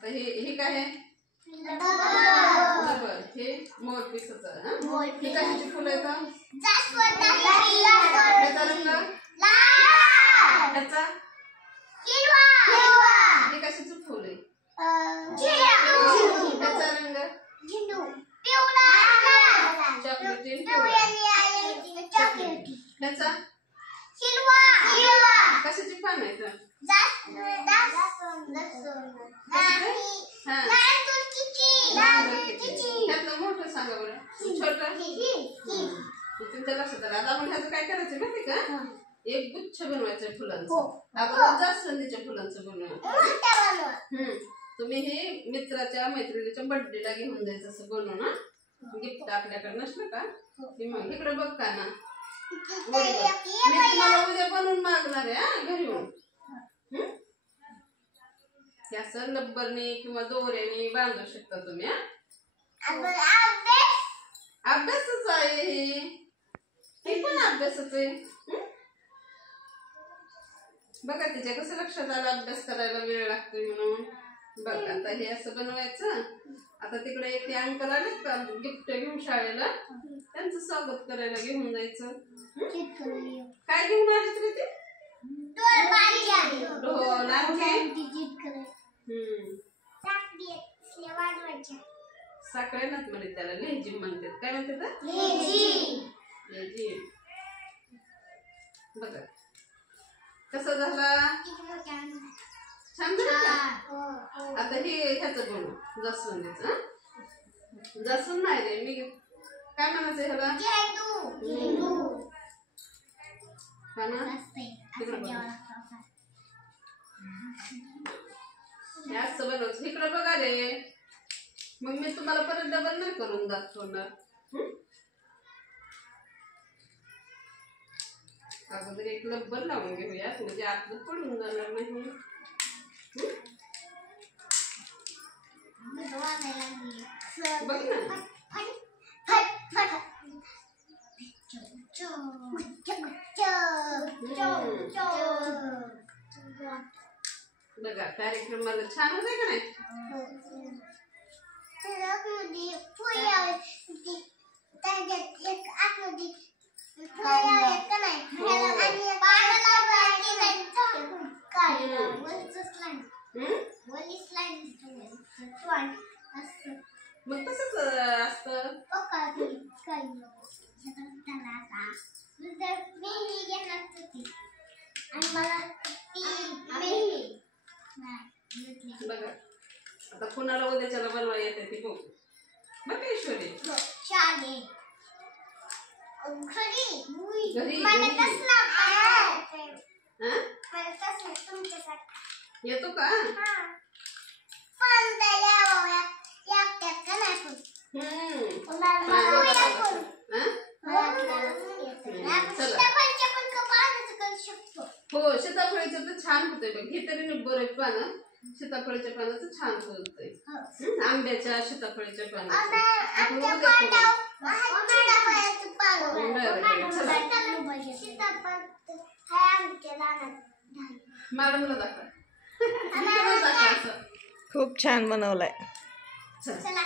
आता हे काय आहे? रबर. हे मोरपिसाचं. हे कशाची फुलं आहेत? ह्याचा रंग ह्याचा हे कशाचं फुल आहे? ह्याचा रंग चॉकलेटी. ह्याचा कशाची पान आहेत? त्यातलं मोठं सांगा बरं. छोटं तुमच्या लक्षात आलं. आता आपण ह्याचं काय करायचं माहिती का? एक गुच्छ बनवायचं फुलांचं. आपण जास्वंदीच्या फुलांचं बनवू. तुम्ही हे मित्राच्या मैत्रिणीच्या बर्थडेला घेऊन जायचं असं बनवू ना. गिफ्ट आपल्याकडे नसलं का की मग इकडे बघ का ना. मी तुम्हाला उद्या बनवून मागणार आहे घरी येऊन. असं रबरने किंवा दोऱ्याने बांधू शकता तुम्ही. अभ्यासच आहे हे पण अभ्यासच आहे. बघा तिच्या कसं लक्षात आलं अभ्यास करायला वेळ लागतोय म्हणून. बघ आता हे असं बनवायचं. आता तिकडे एक ते अंकल आले का गिफ्ट घेऊन शाळेला, त्यांचं स्वागत करायला घेऊन जायचं. काय घेऊन आले तरी ते ढोल साखळे नात म्हणे त्याला लेझिम म्हणतात. काय म्हणतात? लेझिम. बघा कसं झाला? छान झालं. आता हे ह्याचं बनवू जास्वंदीचं. जास्वंद नाही रे मी काय म्हणायचं ह्याला? हा ना असं बनवायचं. इकडं बघा रे. मग मी तुम्हाला परत डबल नाही करून दाखवणार. अगोदर एक रबर लावून घेऊया म्हणजे आतलं पडून जाणार नाही. बघ ना बघा कार्यक्रमाला छान होते का नाही? मग तसंच असतं. बघा आता कुणाला उद्याच्याला बनवा येते ती बघू. बघ ईश्वरी येतो का? हो सीताफळीचं तर छान होतंय बघ. हे तरी बरं पानं सीताफळीच्या पानाचं छान होतंय. आंब्याच्या सीताफळीच्या पानाचं मॅडमला दाखवा. खूप छान बनवलाय. चला